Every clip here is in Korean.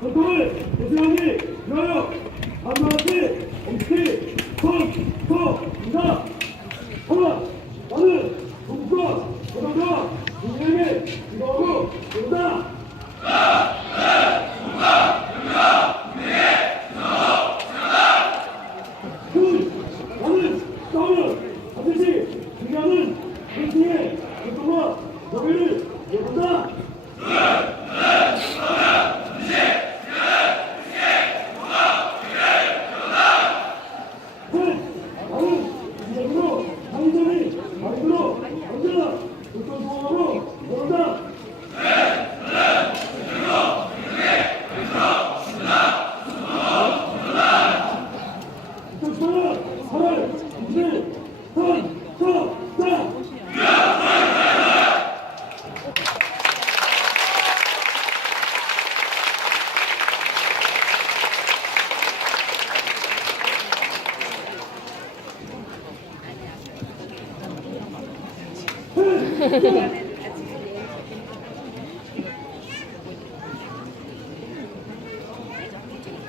전통을 대세하기 위하여 엄지 선서입니다. 하나 나는 동부와 고등과 국민에게 기도하고 있다. 둘, 나는 싸우는 반드시 중요하는 민중의 전통과 노래를 예본다. 셋, 나는 이정으로 당전이 마음으로 언제나 불편통하고 모른다. 이쪽서는 살을 이제 선서자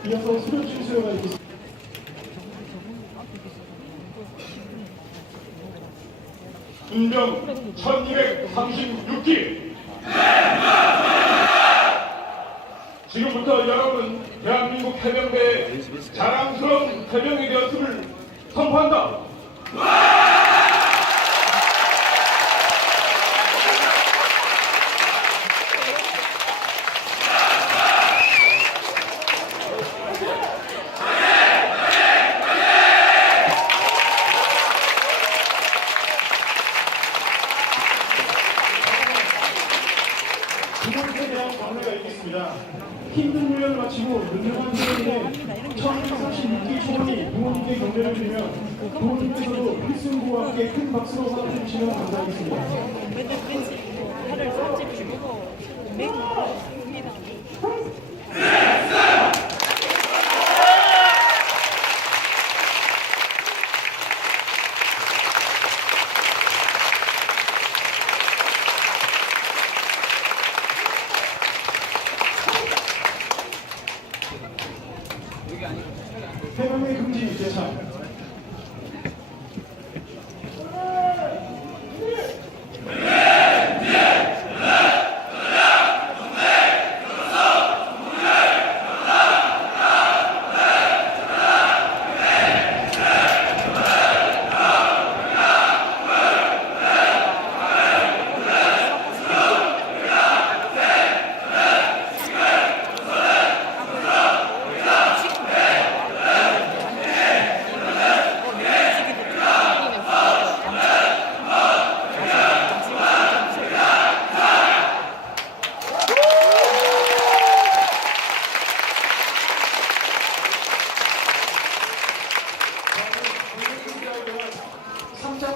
이어서 수련 실수가 있겠습니다. 인정 1236기 지금부터 여러분 대한민국 해병대의 자랑스러운 해병이 되었음을 선포한다. 그것에 대한 관계가 있겠습니다. 힘든 훈련을 마치고 유명한 대회에 1036기 초원이 부모님께 경례를 드리면 부모님께서도 필승구와 함께 큰 박수로 맞아주시면 감사하겠습니다.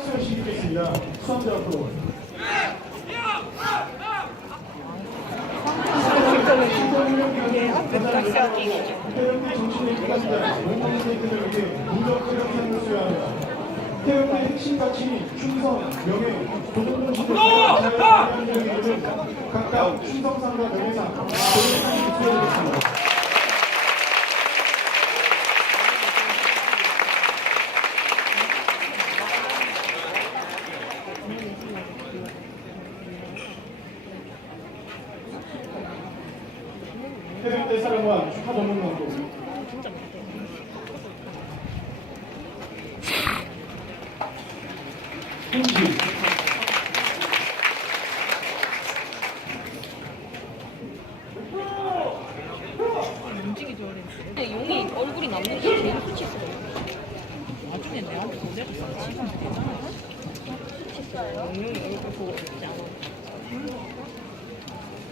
삼장소를 시키겠습니다. 위해 태영상을 수여합니다. 태영대 핵심 가치 충성, 명예, 자유한 명예를 각각 충성상과 명예상, 도덕상을 수여하겠습니다. 전문 광고. 홍지. 움직이죠, 근데 용이 얼굴이 남는 게 제일 수치스러워. 나중에 내한테 보내줬어. 지금 되잖아. 수치스러워. 용이 얼굴 보고 싶지 않아.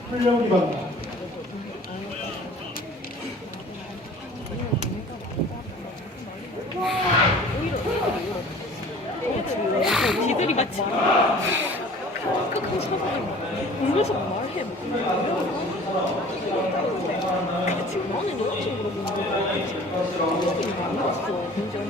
훈련 기반. 저 지들이 같이 끝까지 서서 울면서 말해 지금 나는 여자친구로 보는데 솔직히 많이 왔어 굉장히